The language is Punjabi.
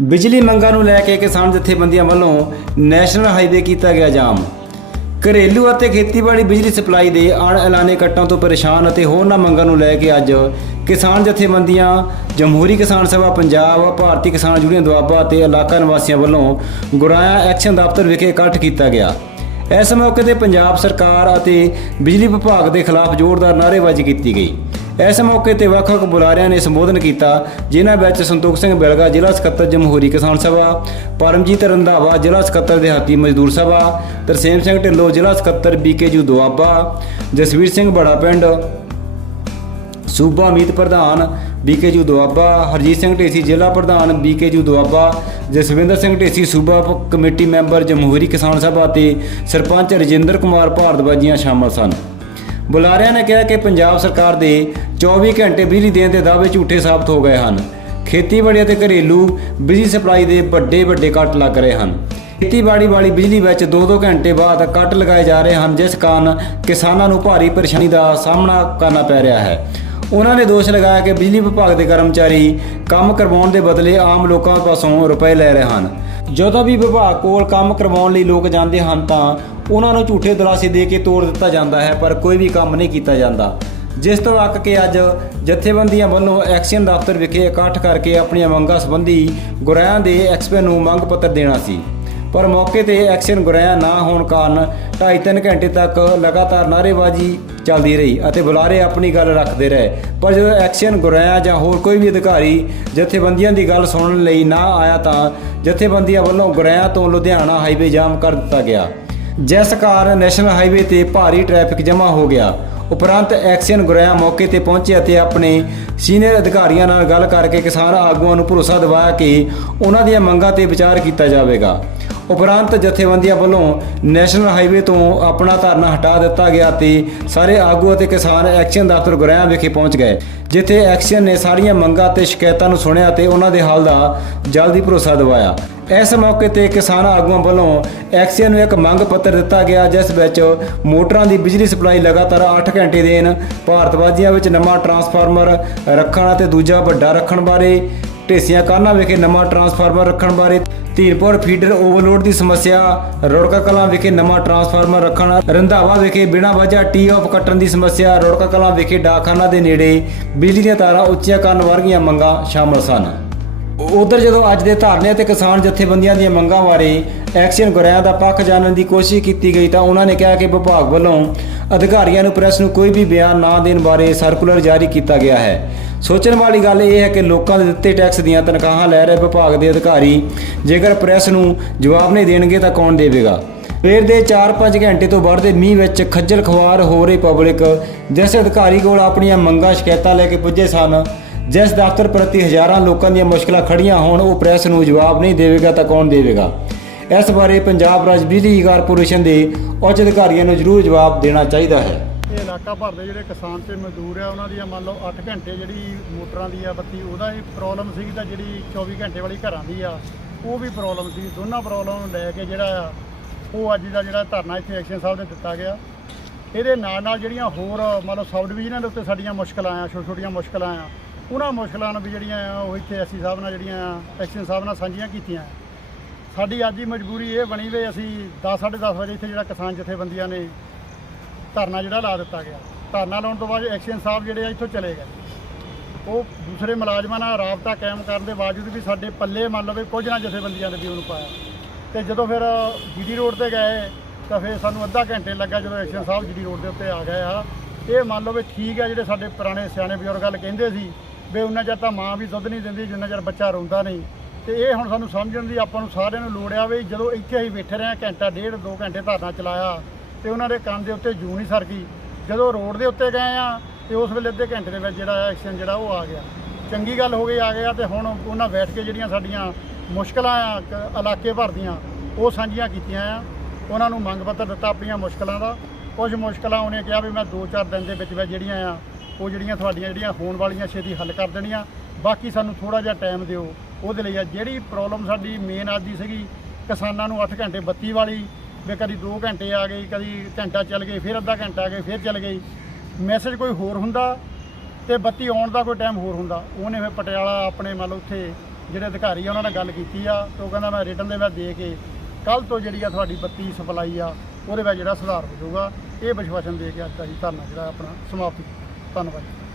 ਬਿਜਲੀ ਮੰਗਾਂ ਨੂੰ ਲੈ ਕੇ ਕਿਸਾਨ ਜਥੇਬੰਦੀਆਂ ਵੱਲੋਂ ਨੈਸ਼ਨਲ ਹਾਈਵੇ ਕੀਤਾ ਗਿਆ ਜਾਮ। ਘਰੇਲੂ ਅਤੇ ਖੇਤੀਬਾੜੀ ਬਿਜਲੀ ਸਪਲਾਈ ਦੇ ਅਣ ਐਲਾਨੇ ਕੱਟਾਂ ਤੋਂ ਪਰੇਸ਼ਾਨ ਅਤੇ ਹੋਰਨਾਂ ਮੰਗਾਂ ਨੂੰ ਲੈ ਕੇ ਅੱਜ ਕਿਸਾਨ ਜਥੇਬੰਦੀਆਂ, ਜਮਹੂਰੀ ਕਿਸਾਨ ਸਭਾ ਪੰਜਾਬ, ਭਾਰਤੀ ਕਿਸਾਨ ਯੂਨੀਅਨ ਦੁਆਬਾ ਅਤੇ ਇਲਾਕਾ ਨਿਵਾਸੀਆਂ ਵੱਲੋਂ ਗੁਰਾਇਆ ਐਕਸ਼ਨ ਦਫ਼ਤਰ ਵਿਖੇ ਇਕੱਠ ਕੀਤਾ ਗਿਆ। ਇਸ ਮੌਕੇ ਤੇ ਪੰਜਾਬ ਸਰਕਾਰ ਅਤੇ ਬਿਜਲੀ ਵਿਭਾਗ ਦੇ ਖਿਲਾਫ ਜ਼ੋਰਦਾਰ ਨਾਅਰੇਬਾਜ਼ੀ ਕੀਤੀ ਗਈ। ਇਸ ਮੌਕੇ ਤੇ ਵੱਖ-ਵੱਖ ਬੁਲਾਰਿਆਂ ਨੇ ਸੰਬੋਧਨ ਕੀਤਾ, ਜਿਨ੍ਹਾਂ ਵਿੱਚ ਸੰਤੋਖ ਸਿੰਘ ਬਿਲਗਾ, ਜ਼ਿਲ੍ਹਾ ਸਕੱਤਰ ਜਮਹੂਰੀ ਕਿਸਾਨ ਸਭਾ, ਪਰਮਜੀਤ ਰੰਧਾਵਾ, ਜ਼ਿਲ੍ਹਾ ਸਕੱਤਰ ਦਿਹਾਤੀ ਮਜ਼ਦੂਰ ਸਭਾ, ਤਰਸੇਮ ਸਿੰਘ ਢਿੱਲੋਂ, ਜ਼ਿਲ੍ਹਾ ਸਕੱਤਰ ਬੀਕੇਯੂ ਦੁਆਬਾ, ਜਸਵੀਰ ਸਿੰਘ ਬੜਾ ਪਿੰਡ, ਸੂਬਾ ਮੀਤ ਪ੍ਰਧਾਨ ਬੀਕੇਯੂ ਦੁਆਬਾ, ਹਰਜੀਤ ਸਿੰਘ ਢੇਸੀ, ਜ਼ਿਲ੍ਹਾ ਪ੍ਰਧਾਨ ਬੀਕੇਯੂ ਦੁਆਬਾ, ਜਸਵਿੰਦਰ ਸਿੰਘ ਢੇਸੀ, ਸੂਬਾ ਕਮੇਟੀ ਮੈਂਬਰ ਜਮਹੂਰੀ ਕਿਸਾਨ ਸਭਾ ਤੇ ਸਰਪੰਚ ਰਜਿੰਦਰ ਕੁਮਾਰ ਭਾਰਦਵਾਜੀਆਂ ਸ਼ਾਮਲ ਸਨ। ਬੁਲਾਰਿਆਂ ਨੇ ਕਿਹਾ ਕਿ ਪੰਜਾਬ ਸਰਕਾਰ ਦੇ 24 ਘੰਟੇ ਬਿਜਲੀ ਦੇਣ ਦੇ ਦਾਅਵੇ ਝੂਠੇ ਸਾਬਤ ਹੋ ਗਏ ਹਨ। ਖੇਤੀਬਾੜੀ ਅਤੇ ਘਰੇਲੂ ਬਿਜਲੀ ਸਪਲਾਈ ਦੇ ਵੱਡੇ ਵੱਡੇ ਕੱਟ ਲੱਗ ਰਹੇ ਹਨ। ਖੇਤੀਬਾੜੀ ਵਾਲੀ ਬਿਜਲੀ ਵਿੱਚ 2-2 ਘੰਟੇ ਬਾਅਦ ਕੱਟ ਲਗਾਏ ਜਾ ਰਹੇ ਹਨ, ਜਿਸ ਕਾਰਨ ਕਿਸਾਨਾਂ ਨੂੰ ਭਾਰੀ ਪਰੇਸ਼ਾਨੀ ਦਾ ਸਾਹਮਣਾ ਕਰਨਾ ਪੈ ਰਿਹਾ ਹੈ। ਉਹਨਾਂ ਨੇ ਦੋਸ਼ ਲਗਾਇਆ ਕਿ ਬਿਜਲੀ ਵਿਭਾਗ ਦੇ ਕਰਮਚਾਰੀ ਕੰਮ ਕਰਵਾਉਣ ਦੇ ਬਦਲੇ ਆਮ ਲੋਕਾਂ ਪਾਸੋਂ ਰੁਪਏ ਲੈ ਰਹੇ ਹਨ। ਜਦੋਂ ਵੀ ਵਿਭਾਗ ਕੋਲ ਕੰਮ ਕਰਵਾਉਣ ਲਈ ਲੋਕ ਜਾਂਦੇ ਹਨ ਤਾਂ ਉਹਨਾਂ ਨੂੰ ਝੂਠੇ ਦਿਲਾਸੇ ਦੇ ਕੇ ਤੋੜ ਦਿੱਤਾ ਜਾਂਦਾ ਹੈ, ਪਰ ਕੋਈ ਵੀ ਕੰਮ ਨਹੀਂ ਕੀਤਾ ਜਾਂਦਾ। ਜਿਸ ਤੋਂ ਅੱਕ ਕੇ ਅੱਜ ਜਥੇਬੰਦੀਆਂ ਵੱਲੋਂ ਐਕਸ਼ਨ ਦਫ਼ਤਰ ਵਿਖੇ ਇਕੱਠ ਕਰਕੇ ਆਪਣੀਆਂ ਮੰਗਾਂ ਸੰਬੰਧੀ ਗੁਰਿਆਂ ਦੇ ਐਕਸਪਰ ਨੂੰ ਮੰਗ ਪੱਤਰ ਦੇਣਾ ਸੀ। ਪਰ ਮੌਕੇ ਤੇ ਐਕਸ਼ਨ ਗੁਰਿਆਂ ਨਾ ਹੋਣ ਕਾਰਨ 2.5-3 ਘੰਟੇ ਤੱਕ ਲਗਾਤਾਰ ਨਾਅਰੇਬਾਜ਼ੀ ਚੱਲਦੀ ਰਹੀ ਅਤੇ ਬੁਲਾਰੇ ਆਪਣੀ ਗੱਲ ਰੱਖਦੇ ਰਹੇ। ਪਰ ਜਦੋਂ ਐਕਸ਼ਨ ਗੁਰਿਆਂ ਜਾਂ ਹੋਰ ਕੋਈ ਵੀ ਅਧਿਕਾਰੀ ਜਥੇਬੰਦੀਆਂ ਦੀ ਗੱਲ ਸੁਣਨ ਲਈ ਨਾ ਆਇਆ ਤਾਂ ਜਥੇਬੰਦੀਆਂ ਵੱਲੋਂ ਗੁਰਿਆਂ ਤੋਂ ਲੁਧਿਆਣਾ ਹਾਈਵੇ ਜਾਮ ਕਰ ਦਿੱਤਾ ਗਿਆ। ਜਿਸ ਕਾਰਨ ਨੈਸ਼ਨਲ ਹਾਈਵੇ ਤੇ ਭਾਰੀ ਟ੍ਰੈਫਿਕ ਜਮ੍ਹਾਂ ਹੋ ਗਿਆ, ਉਪਰੰਤ ਐਕਸ਼ਨ ਗੁਰਿਆ ਮੌਕੇ ਤੇ ਪਹੁੰਚੇ ਅਤੇ ਆਪਣੇ ਸੀਨੀਅਰ ਅਧਿਕਾਰੀਆਂ ਨਾਲ ਗੱਲ ਕਰਕੇ ਕਿਸਾਨ ਆਗੂਆਂ ਨੂੰ ਭਰੋਸਾ ਦਿਵਾਇਆ ਕਿ ਉਹਨਾਂ ਦੀਆਂ ਮੰਗਾਂ ਤੇ ਵਿਚਾਰ ਕੀਤਾ ਜਾਵੇਗਾ। ਉਪਰੰਤ ਜਥੇਬੰਦੀਆਂ ਵੱਲੋਂ ਨੈਸ਼ਨਲ ਹਾਈਵੇ ਤੋਂ ਆਪਣਾ ਧਰਨਾ ਹਟਾ ਦਿੱਤਾ ਗਿਆ ਤੇ ਸਾਰੇ ਆਗੂ ਅਤੇ ਕਿਸਾਨ ਐਕਸ਼ਨ ਦਫ਼ਤਰ ਗੁਰਿਆਂ ਵਿਖੇ ਪਹੁੰਚ ਗਏ, ਜਿੱਥੇ ਐਕਸ਼ਨ ਨੇ ਸਾਰੀਆਂ ਮੰਗਾਂ ਤੇ ਸ਼ਿਕਾਇਤਾਂ ਨੂੰ ਸੁਣਿਆ ਤੇ ਉਹਨਾਂ ਦੇ ਹੱਲ ਦਾ ਜਲਦੀ ਭਰੋਸਾ ਦਿਵਾਇਆ। ਇਸ ਮੌਕੇ ਤੇ ਕਿਸਾਨ ਆਗੂਆਂ ਵੱਲੋਂ ਐਕਸੀਅਨ ਨੂੰ ਇੱਕ ਮੰਗ ਪੱਤਰ ਦਿੱਤਾ ਗਿਆ, ਜਿਸ ਵਿੱਚ ਮੋਟਰਾਂ ਦੀ ਬਿਜਲੀ ਸਪਲਾਈ ਲਗਾਤਾਰ 8 ਘੰਟੇ ਦੇਣ ਭਾਰਤਵਾਜੀਆਂ ਵਿੱਚ ਨਵਾਂ ਟਰਾਂਸਫਾਰਮਰ ਰੱਖਣ ਅਤੇ ਦੂਜਾ ਵੱਡਾ ਰੱਖਣ ਬਾਰੇ, ਢੇਸੀਆਂ ਕਾਨਾਂ ਵਿਖੇ ਨਵਾਂ ਟਰਾਂਸਫਾਰਮਰ ਰੱਖਣ ਬਾਰੇ ਧੀਰਪੁਰ ਫੀਡਰ ਓਵਰਲੋਡ ਦੀ ਸਮੱਸਿਆ, ਰੋੜਕਾ ਕਲਾਂ ਵਿਖੇ ਨਵਾਂ ਟਰਾਂਸਫਾਰਮਰ ਰੱਖਣ, ਰੰਧਾਵਾ ਵਿਖੇ ਬਿਨਾਂ ਵਜ੍ਹਾ ਟੀ ਆਫ ਕੱਟਣ ਦੀ ਸਮੱਸਿਆ, ਰੋੜਕਾ ਕਲਾਂ ਵਿਖੇ ਡਾਕਖਾਨਾ ਦੇ ਨੇੜੇ ਬਿਜਲੀ ਦੀਆਂ ਤਾਰਾਂ ਉੱਚੀਆਂ ਕਰਨ ਵਰਗੀਆਂ ਮੰਗਾਂ ਸ਼ਾਮਲ ਸਨ। ਉਧਰ ਜਦੋਂ ਅੱਜ ਦੇ ਧਰਨੇ ਤੇ ਕਿਸਾਨ ਜਥੇਬੰਦੀਆਂ ਦੀਆਂ ਮੰਗਾਂ ਬਾਰੇ ਐਕਸ਼ਨ ਗੁਰਿਆਂ ਦਾ ਪੱਖ ਜਾਣਨ ਦੀ ਕੋਸ਼ਿਸ਼ ਕੀਤੀ ਗਈ ਤਾਂ ਉਹਨਾਂ ਨੇ ਕਿਹਾ ਕਿ ਵਿਭਾਗ ਵੱਲੋਂ ਅਧਿਕਾਰੀਆਂ ਨੂੰ ਪ੍ਰੈਸ ਨੂੰ ਕੋਈ ਵੀ ਬਿਆਨ ਨਾ ਦੇਣ ਬਾਰੇ ਸਰਕੂਲਰ ਜਾਰੀ ਕੀਤਾ ਗਿਆ ਹੈ। ਸੋਚਣ ਵਾਲੀ ਗੱਲ ਇਹ ਹੈ ਕਿ ਲੋਕਾਂ ਦੇ ਦਿੱਤੇ ਟੈਕਸ ਦੀਆਂ ਤਨਖਾਹਾਂ ਲੈ ਰਹੇ ਵਿਭਾਗ ਦੇ ਅਧਿਕਾਰੀ ਜੇਕਰ ਪ੍ਰੈਸ ਨੂੰ ਜਵਾਬ ਨਹੀਂ ਦੇਣਗੇ ਤਾਂ ਕੌਣ ਦੇਵੇਗਾ? ਸਵੇਰ ਦੇ 4-5 ਘੰਟੇ ਤੋਂ ਵੱਧ ਦੇ ਮੀਂਹ ਵਿੱਚ ਖੱਜਲ ਖਵਾਰ ਹੋ ਰਹੀ ਪਬਲਿਕ, ਜਿਸ ਅਧਿਕਾਰੀ ਕੋਲ ਆਪਣੀਆਂ ਮੰਗਾਂ ਸ਼ਿਕਾਇਤਾਂ ਲੈ ਕੇ ਪੁੱਜੇ ਸਨ, ਜਿਸ ਦਫ਼ਤਰ ਪ੍ਰਤੀ ਹਜ਼ਾਰਾਂ ਲੋਕਾਂ ਦੀਆਂ ਮੁਸ਼ਕਲਾਂ ਖੜੀਆਂ ਹੋਣ, ਉਹ ਪ੍ਰੈਸ ਨੂੰ ਜਵਾਬ ਨਹੀਂ ਦੇਵੇਗਾ ਤਾਂ ਕੌਣ ਦੇਵੇਗਾ? ਇਸ ਬਾਰੇ ਪੰਜਾਬ ਰਾਜ ਬਿਜਲੀ ਕਾਰਪੋਰੇਸ਼ਨ ਦੇ ਉੱਚ ਅਧਿਕਾਰੀਆਂ ਨੂੰ ਜ਼ਰੂਰ ਜਵਾਬ ਦੇਣਾ ਚਾਹੀਦਾ ਹੈ। ਇਹ ਇਲਾਕਾ ਭਰ ਦੇ ਜਿਹੜੇ ਕਿਸਾਨ ਤੇ ਮਜ਼ਦੂਰ ਆ, ਉਹਨਾਂ ਦੀਆਂ ਮੰਨ ਲਓ 8 ਘੰਟੇ ਜਿਹੜੀ ਮੋਟਰਾਂ ਦੀ ਆ ਬੱਤੀ, ਉਹਦਾ ਹੀ ਪ੍ਰੋਬਲਮ ਸੀ ਤਾਂ ਜਿਹੜੀ 24 ਘੰਟੇ ਵਾਲੀ ਘਰਾਂ ਦੀ ਆ, ਉਹ ਵੀ ਪ੍ਰੋਬਲਮ ਸੀ। ਦੋਨਾਂ ਪ੍ਰੋਬਲਮ ਨੂੰ ਲੈ ਕੇ ਜਿਹੜਾ ਆ, ਉਹ ਅੱਜ ਦਾ ਜਿਹੜਾ ਧਰਨਾ ਇੱਥੇ ਐਕਸ਼ਨ ਸਾਹਿਬ ਨੇ ਦਿੱਤਾ ਗਿਆ। ਇਹਦੇ ਨਾਲ ਨਾਲ ਜਿਹੜੀਆਂ ਹੋਰ ਮੰਨ ਲਓ ਸਬ ਡਿਵੀਜ਼ਨਾਂ ਦੇ ਉੱਤੇ ਸਾਡੀਆਂ ਮੁਸ਼ਕਲਾਂ ਆ ਛੋਟੀਆਂ ਛੋਟੀਆਂ ਮੁਸ਼ਕਲਾਂ ਆ, ਉਹਨਾਂ ਮੁਸ਼ਕਲਾਂ ਨੂੰ ਵੀ ਜਿਹੜੀਆਂ ਆ, ਉਹ ਇੱਥੇ ਐਸੀ ਸਾਹਿਬ ਨਾਲ ਜਿਹੜੀਆਂ ਆ, ਐਕਸ਼ਨ ਸਾਹਿਬ ਨਾਲ ਸਾਂਝੀਆਂ ਕੀਤੀਆਂ। ਸਾਡੀ ਅੱਜ ਦੀ ਮਜਬੂਰੀ ਇਹ ਬਣੀ ਵੀ ਅਸੀਂ 10 10:30 ਵਜੇ ਇੱਥੇ ਜਿਹੜਾ ਕਿਸਾਨ ਜਥੇਬੰਦੀਆਂ ਨੇ ਧਰਨਾ ਜਿਹੜਾ ਲਾ ਦਿੱਤਾ ਗਿਆ। ਧਰਨਾ ਲਾਉਣ ਤੋਂ ਬਾਅਦ ਐਕਸ਼ਨ ਸਾਹਿਬ ਜਿਹੜੇ ਆ ਇੱਥੋਂ ਚਲੇ ਗਏ। ਉਹ ਦੂਸਰੇ ਮੁਲਾਜ਼ਮਾਂ ਨਾਲ ਰਾਬਤਾ ਕਾਇਮ ਕਰਨ ਦੇ ਬਾਵਜੂਦ ਵੀ ਸਾਡੇ ਪੱਲੇ ਮੰਨ ਲਓ ਵੀ ਕੁਝ ਨਾ ਜਥੇਬੰਦੀਆਂ ਦੇ ਵੀ ਉਹਨੂੰ ਪਾਇਆ। ਤੇ ਜਦੋਂ ਫਿਰ ਜੀਡੀ ਰੋਡ ਤੇ ਗਏ, ਤਾਂ ਫਿਰ ਸਾਨੂੰ ਅੱਧਾ ਘੰਟੇ ਲੱਗਾ ਜਦੋਂ ਐਕਸ਼ਨ ਸਾਹਿਬ ਜੀਡੀ ਰੋਡ ਦੇ ਉੱਤੇ ਆ ਗਏ ਆ। ਇਹ ਮੰਨ ਲਓ ਵੀ ਠੀਕ ਆ ਜਿਹੜੇ ਸਾਡੇ ਪੁਰਾਣੇ ਸਿਆਣੇ ਬਜ਼ੁਰਗ ਗੱਲ ਕਹਿੰਦੇ ਸੀ ਵੀ ਉਹਨਾਂ ਚਿਰ ਤਾਂ ਮਾਂ ਵੀ ਦੁੱਧ ਨਹੀਂ ਦਿੰਦੀ, ਜਿੰਨਾ ਚਿਰ ਬੱਚਾ ਰੋਂਦਾ ਨਹੀਂ। ਤੇ ਇਹ ਹੁਣ ਸਾਨੂੰ ਸਮਝਣ ਦੀ ਆਪਾਂ ਨੂੰ ਸਾਰਿਆਂ ਨੂੰ ਲੋੜ ਆ ਵੀ ਜਦੋਂ ਇੱਥੇ ਅਸੀਂ ਬੈਠੇ ਰਹੇ ਹਾਂ ਘੰਟਾ, ਡੇਢ, ਦੋ ਘੰਟੇ ਧਰਨਾ ਚਲਾਇਆ। ਤੇ ਉਹਨਾਂ ਦੇ ਕੰਨ ਦੇ ਉੱਤੇ ਜੂ ਨਹੀਂ ਸਰ ਗਈ। ਜਦੋਂ ਰੋਡ ਦੇ ਉੱਤੇ ਗਏ ਆ, ਤੇ ਉਸ ਵੇਲੇ ਅੱਧੇ ਘੰਟੇ ਦੇ ਵਿੱਚ ਜਿਹੜਾ ਐਕਸੀਡੈਂਟ ਜਿਹੜਾ ਉਹ ਆ ਗਿਆ। ਚੰਗੀ ਗੱਲ ਹੋ ਗਈ, ਆ ਗਿਆ ਤੇ ਹੁਣ ਉਹਨਾਂ ਬੈਠ ਕੇ ਜਿਹੜੀਆਂ ਸਾਡੀਆਂ ਮੁਸ਼ਕਲਾਂ ਆ, ਕ- ਇਲਾਕੇ ਭਰ ਦੀਆਂ, ਉਹ ਸਾਂਝੀਆਂ ਕੀਤੀਆਂ ਆ। ਉਹਨਾਂ ਨੂੰ ਮੰਗ ਪੱਤਰ ਦਿੱਤਾ ਆਪਣੀਆਂ ਮੁਸ਼ਕਲਾਂ ਦਾ। ਕੁਝ ਮੁਸ਼ਕਲਾਂ ਉਹਨੇ ਕਿਹਾ ਵੀ ਮੈਂ 2-4 ਦਿਨ ਦੇ ਵਿੱਚ ਵਿੱਚ ਜਿਹੜੀਆਂ ਆ, ਉਹ ਜਿਹੜੀਆਂ ਤੁਹਾਡੀਆਂ ਜਿਹੜੀਆਂ ਹੋਣ ਵਾਲੀਆਂ, ਛੇਤੀ ਹੱਲ ਕਰ ਦੇਣੀਆਂ। ਬਾਕੀ ਸਾਨੂੰ ਥੋੜਾ ਜਿਹਾ ਟਾਈਮ ਦਿਓ। ਉਹਦੇ ਲਈ ਆ, ਜਿਹੜੀ ਪ੍ਰੋਬਲਮ ਸਾਡੀ ਮੇਨ ਅੱਜ ਦੀ ਸੀਗੀ, ਕਿਸਾਨਾਂ ਨੂੰ 8 ਘੰਟੇ ਬੱਤੀ ਵਾਲੀ ਵੀ ਕਦੀ 2 ਘੰਟੇ ਆ ਗਈ ਕਦੀ ਘੰਟਾ ਚੱਲ ਗਈ ਫਿਰ ਅੱਧਾ ਘੰਟਾ ਆ ਗਏ, ਫਿਰ ਚੱਲ ਗਈ ਮੈਸੇਜ ਕੋਈ ਹੋਰ ਹੁੰਦਾ ਤੇ ਬੱਤੀ ਆਉਣ ਦਾ ਕੋਈ ਟਾਈਮ ਹੋਰ ਹੁੰਦਾ। ਉਹਨੇ ਫਿਰ ਪਟਿਆਲਾ ਆਪਣੇ ਮੰਨ ਲਓ ਉੱਥੇ ਜਿਹੜੇ ਅਧਿਕਾਰੀ ਆ, ਉਹਨਾਂ ਨਾਲ ਗੱਲ ਕੀਤੀ ਆ, ਤੇ ਉਹ ਕਹਿੰਦਾ ਮੈਂ ਰਿਟਰਨ ਦੇ ਵਿੱਚ ਦੇ ਕੇ ਕੱਲ ਤੋਂ ਜਿਹੜੀ ਆ ਤੁਹਾਡੀ ਬੱਤੀ ਸਪਲਾਈ ਆ, ਉਹਦੇ ਵਿੱਚ ਜਿਹੜਾ ਸੁਧਾਰ ਹੋ ਜਾਊਗਾ। ਇਹ ਵਿਸ਼ਵਾਸਨ ਦੇ ਕੇ ਅੱਜ ਦਾ ਜੀ ਧਰਨਾ ਜਿਹੜਾ ਆਪਣਾ ਸਮਾਪਤ ਕੀਤਾ। ਧੰਨਵਾਦ। ਜੀ